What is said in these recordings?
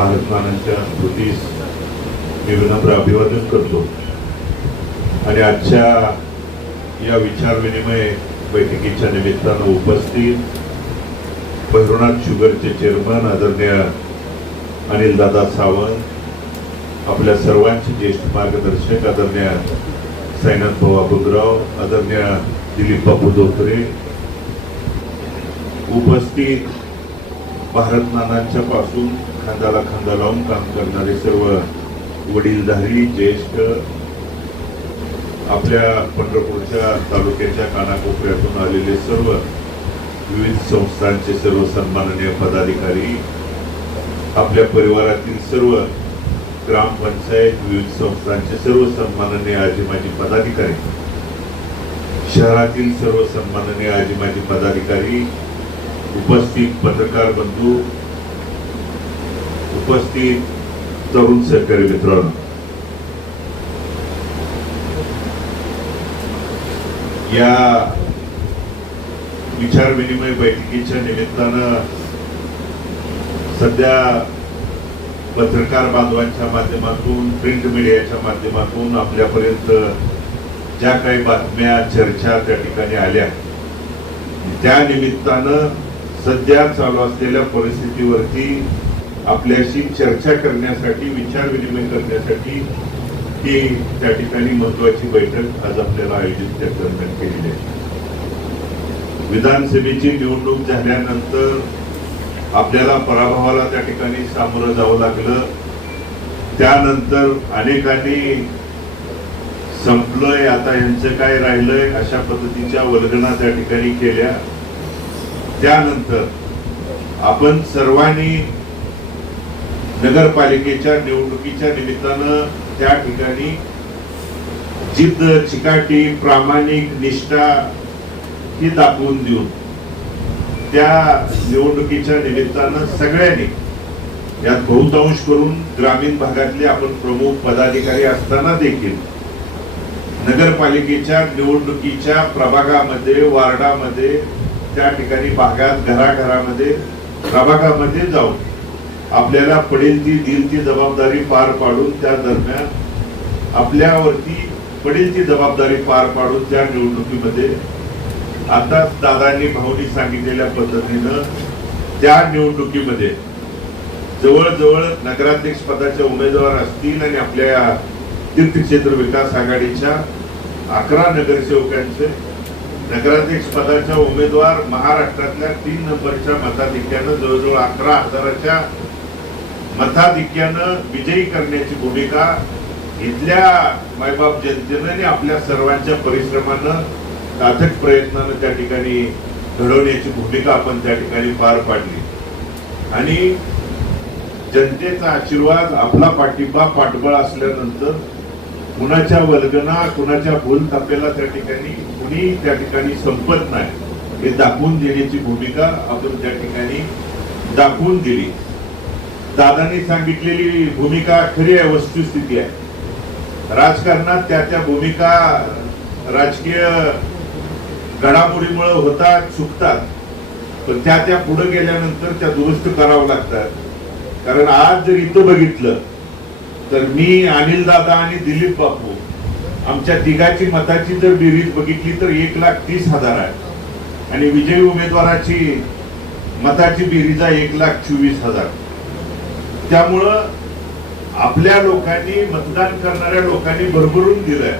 भारतमानांच्या स्मृतीस मी विनम्र अभिवादन करतो आणि आजच्या या विचारविनिमय बैठकीच्या निमित्तानं उपस्थित भैरवनाथ शुगरचे चेअरमन आदरणीय अनिलदादा सावंत, आपल्या सर्वांचे ज्येष्ठ मार्गदर्शक आदरणीय साईनाथ भाऊ अबुगराव, आदरणीय दिलीप बापू धोत्रे, उपस्थित भारतनानांच्या पासून खांद्याला खांदा लावून काम करणारे सर्व वडीलधारी ज्येष्ठ, आपल्या पंढरपूरच्या तालुक्याच्या कानाकोपऱ्यातून आलेले सर्व विविध संस्थांचे सर्व सन्माननीय पदाधिकारी, आपल्या परिवारातील सर्व ग्रामपंचायत विविध संस्थांचे सर्व सन्माननीय आजी माजी पदाधिकारी, शहरातील सर्व सन्माननीय आजी माजी पदाधिकारी, उपस्थित पत्रकार बंधू, उपस्थित तरुण सहकारी मित्रांनो, या विचारविनिमय बैठकीच्या निमित्तानं सध्या पत्रकार बांधवांच्या माध्यमातून, प्रिंट मीडियाच्या माध्यमातून आपल्यापर्यंत ज्या काही बातम्या चर्चा त्या ठिकाणी आल्या, त्या निमित्तानं सध्या चालू असलेल्या परिस्थितीवरती आपल्याशी चर्चा करण्यासाठी, विचारविनिमय करण्यासाठी ही त्या ठिकाणी महत्वाची बैठक आज आपल्याला आयोजित त्या दरम्यान केलेली आहे. विधानसभेची निवडणूक झाल्यानंतर आपल्याला पराभवाला त्या ठिकाणी सामोरं जावं लागलं. त्यानंतर अनेकांनी संपलंय, आता यांचं काय राहिलंय अशा पद्धतीच्या वल्गना त्या ठिकाणी केल्या. त्यानंतर आपण सर्वांनी नगरपालिकेच्या निवडणुकीच्या निमित्तानं त्या ठिकाणी जिद्द, चिकाटी, प्रामाणिक निष्ठा ही दाखवून देऊन त्या निवडणुकीच्या निमित्तानं सगळ्यांनी, यात बहुतांश करून ग्रामीण भागातले आपण प्रमुख पदाधिकारी असताना देखील नगरपालिकेच्या निवडणुकीच्या प्रभागामध्ये, वार्डामध्ये, त्या ठिकाणी भागात, घराघरामध्ये, प्रभागामध्ये जाऊन आपल्याला पडेल ती दिल ती जबाबदारी पार पाडून, त्या दरम्यान आपल्यावरती पडेल ती जबाबदारी पार पाडून त्या निवडणुकीमध्ये आता दादांनी भाऊनी सांगितलेल्या पद्धतीनं त्या निवडणुकीमध्ये जवळजवळ नगराध्यक्ष पदाचे उमेदवार असतील आणि आपल्या तीर्थक्षेत्र विकास आघाडीच्या 11 नगरसेवकांचे नगराध्यक्ष पदाच्या उमेदवार महाराष्ट्रातल्या 3 नंबरच्या मताधिक्यानं जवळजवळ 11,000च्या मताधिक्यानं विजयी करण्याची भूमिका इथल्या मायबाप जनतेनं आणि आपल्या सर्वांच्या परिश्रमानं, अथक प्रयत्नानं त्या ठिकाणी घडवण्याची भूमिका आपण त्या ठिकाणी पार पाडली. आणि जनतेचा आशीर्वाद, आपला पाठिंबा, पाठबळ असल्यानंतर कुणाच्या वल्गना, कुणाच्या भूल थापेला त्या ठिकाणी कुणी त्या ठिकाणी संपत नाही, हे दाखवून देण्याची भूमिका आपण त्या ठिकाणी दाखवून दिली. दादांनी सांगितलेली भूमिका खरी आहे, वस्तुस्थिती आहे. राजकारणात त्या भूमिका राजकीय घडामोडीमुळे होतात, चुकतात, पण त्या पुढे गेल्यानंतर त्या दुरुस्त करावं लागतात. कारण आज जर इथं बघितलं तर मी, अनिल दादा आणि दिलीप बापू, आमच्या तिघाची मताची जर बेरीज बघितली तर 1,30,000 आहे आणि विजयी उमेदवाराची मताची बेरीज आहे 1,24,000. त्यामुळं आपल्या लोकांनी, मतदान करणाऱ्या लोकांनी भरभरून दिलंय.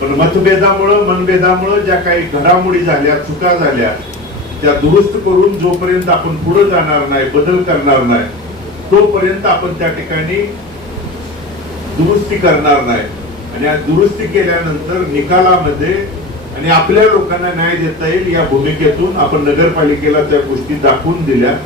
पण मतभेदामुळं, मनभेदामुळं ज्या काही घडामोडी झाल्या, चुका झाल्या, त्या दुरुस्त करून जोपर्यंत आपण पुढे जाणार नाही, बदल करणार नाही, तोपर्यंत आपण त्या ठिकाणी दुरुस्ती करणार नाही. आणि या दुरुस्ती केल्यानंतर निकालामध्ये आणि आपल्या लोकांना न्याय देता येईल या भूमिकेतून आपण नगरपालिकेला त्या गोष्टी दाखवून दिल्या.